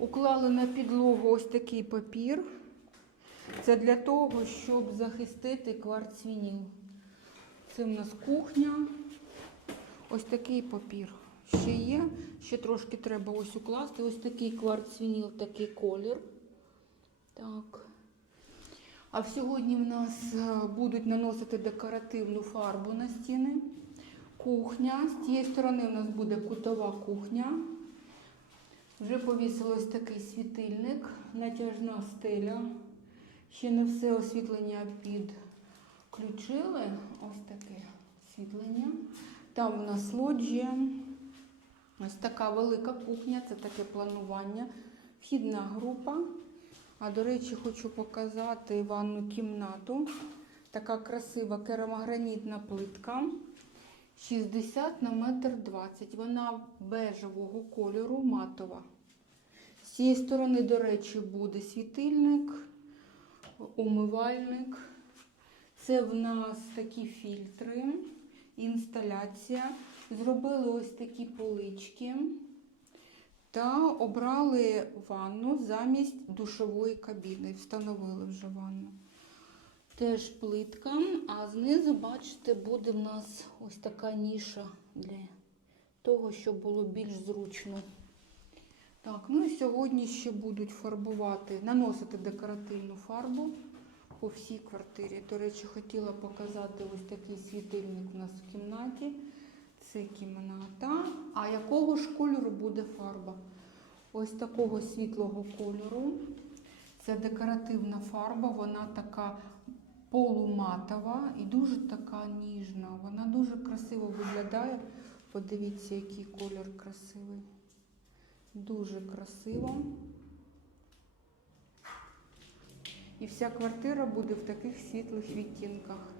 Уклали на підлогу ось такий папір. Це для того, щоб захистити кварцвініл. Це в нас кухня. Ось такий папір. Ще є. Ще трошки треба ось укласти. Ось такий кварцвініл, такий колір. Так. А сьогодні в нас е, будуть наносити декоративну фарбу на стіни. Кухня. З тієї сторони у нас буде кутова кухня. Вже повісилось такий світильник, натяжна стеля. Ще не все освітлення підключили. Ось таке освітлення. Там у нас лоджія. Ось така велика кухня, це таке планування. Вхідна група. А до речі, хочу показати ванну кімнату. Така красива керамогранітна плитка. 60 на метр 20. Вона бежевого кольору, матова. З цієї сторони, до речі, буде світильник, умивальник. Це в нас такі фільтри, інсталяція. Зробили ось такі полички та обрали ванну замість душової кабіни. Встановили вже ванну. Теж плитка, а знизу, бачите, буде в нас ось така ніша для того, щоб було більш зручно. Так, ну і сьогодні ще будуть фарбувати, наносити декоративну фарбу по всій квартирі. До речі, хотіла показати ось такий світильник у нас в кімнаті. Це кімната. А якого ж кольору буде фарба? Ось такого світлого кольору. Це декоративна фарба, вона така полуматова і дуже така ніжна. Вона дуже красиво виглядає. Подивіться, який колір красивий. Дуже красиво. І вся квартира буде в таких світлих відтінках.